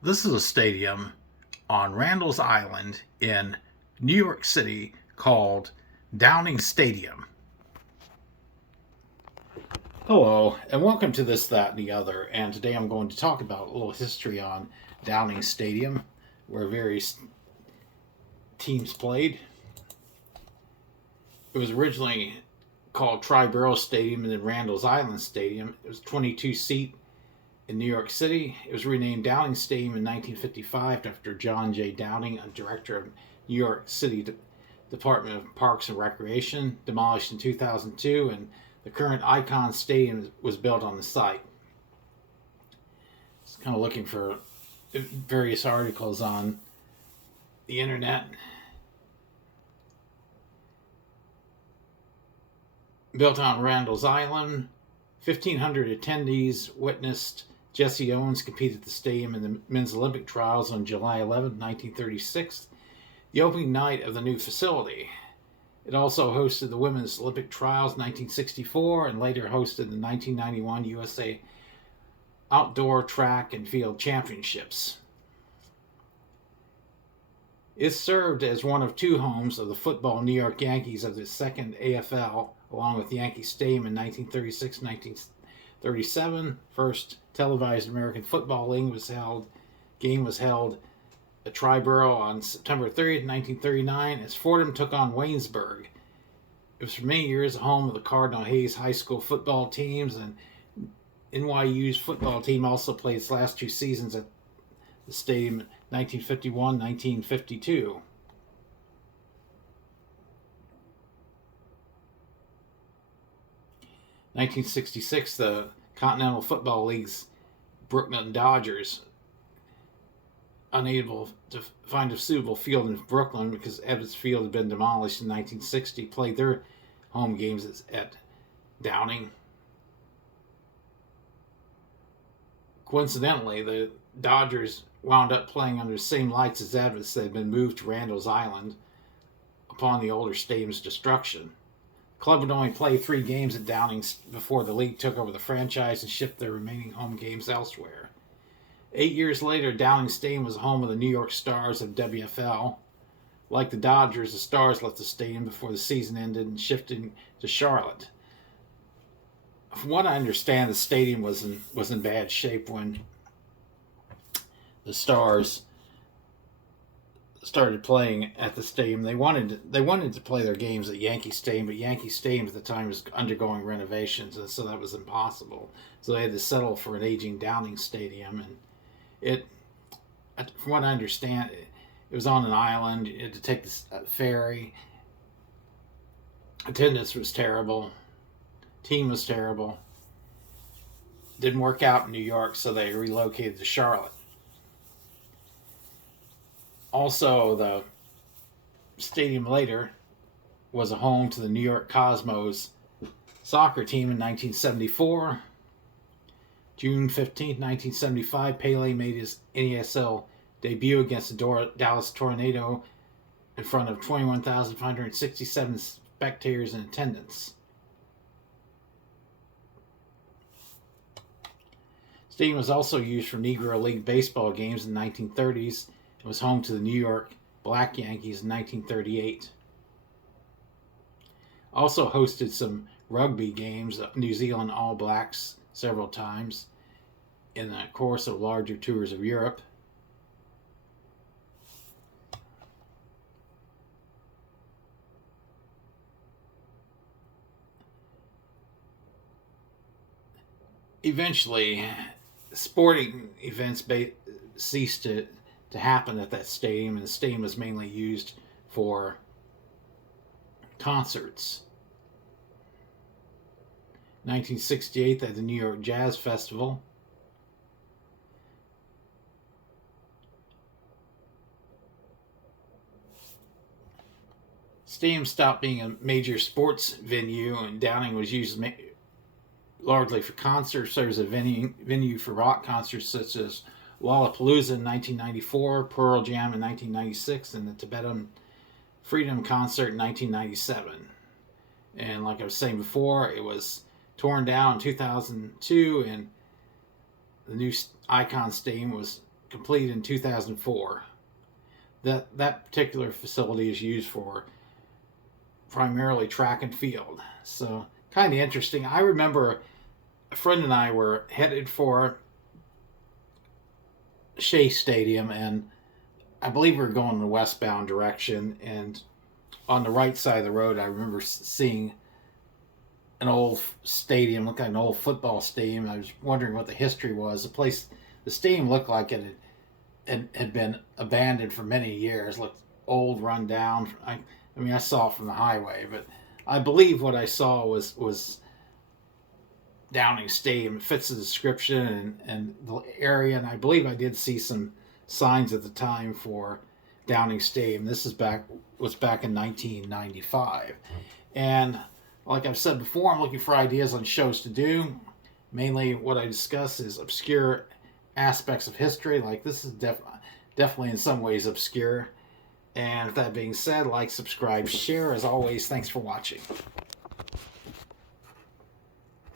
This is a stadium on Randall's Island in New York City called Downing Stadium. Hello, and welcome to This, That, and the Other. And today I'm going to talk about a little history on Downing Stadium, where various teams played. It was originally called Triborough Stadium and then Randall's Island Stadium. It was 22 seat in New York City. It was renamed Downing Stadium in 1955 after John J. Downing, a director of New York City Department of Parks and Recreation, demolished in 2002, and the current Icon Stadium was built on the site. It's kind of looking for various articles on the internet. Built on Randall's Island, 1,500 attendees witnessed Jesse Owens compete at the stadium in the men's Olympic trials on July 11, 1936, the opening night of the new facility. It also hosted the women's Olympic trials in 1964 and later hosted the 1991 USA Outdoor Track and Field Championships. It served as one of two homes of the football New York Yankees of the second AFL, along with Yankee Stadium in 1936-1937. First televised American Football League game was held at Triborough on September 30th, 1939, as Fordham took on Waynesburg. It was for many years the home of the Cardinal Hayes High School football teams, and NYU's football team also played its last two seasons at the stadium in 1951-1952. In 1966, the Continental Football League's Brooklyn Dodgers, unable to find a suitable field in Brooklyn because Ebbets Field had been demolished in 1960, played their home games at Downing. Coincidentally, the Dodgers wound up playing under the same lights as Ebbets that had been moved to Randall's Island upon the older stadium's destruction. The club would only play 3 games at Downing before the league took over the franchise and shipped their remaining home games elsewhere. 8 years later, Downing Stadium was the home of the New York Stars of WFL. Like the Dodgers, the Stars left the stadium before the season ended and shifted to Charlotte. From what I understand, the stadium was in bad shape when the Stars started playing at the stadium. They wanted to play their games at Yankee Stadium, but Yankee Stadium at the time was undergoing renovations, and so that was impossible. So they had to settle for an aging Downing Stadium, and from what I understand, it was on an island. You had to take the ferry. Attendance was terrible. Team was terrible. Didn't work out in New York, so they relocated to Charlotte. Also, the stadium later was a home to the New York Cosmos soccer team in 1974. June 15, 1975, Pele made his NASL debut against the Dallas Tornado in front of 21,567 spectators in attendance. The stadium was also used for Negro League baseball games in the 1930s. It was home to the New York Black Yankees in 1938. Also hosted some rugby games, New Zealand All Blacks several times in the course of larger tours of Europe. Eventually, sporting events ceased to happen at that stadium, and the stadium was mainly used for concerts. 1968, at the New York Jazz Festival. Stadium stopped being a major sports venue, and Downing was used largely for concerts. There was a venue for rock concerts such as Lollapalooza in 1994, Pearl Jam in 1996, and the Tibetan Freedom Concert in 1997. And like I was saying before, it was torn down in 2002, and the new Icon Stadium was completed in 2004. That particular facility is used for primarily track and field. So kind of interesting. I remember a friend and I were headed for Shea Stadium, and I believe we were going in the westbound direction. And on the right side of the road, I remember seeing an old stadium, looked like an old football stadium. I was wondering what the history was. The stadium looked like it had been abandoned for many years. Looked old, run down. I mean, I saw it from the highway, but I believe what I saw was Downing Stadium. It fits the description and the area, and I believe I did see some signs at the time for Downing Stadium. This was back in 1995, and like I've said before, I'm looking for ideas on shows to do. Mainly, what I discuss is obscure aspects of history. Like this is definitely in some ways obscure. And with that being said, like, subscribe, share. As always, thanks for watching.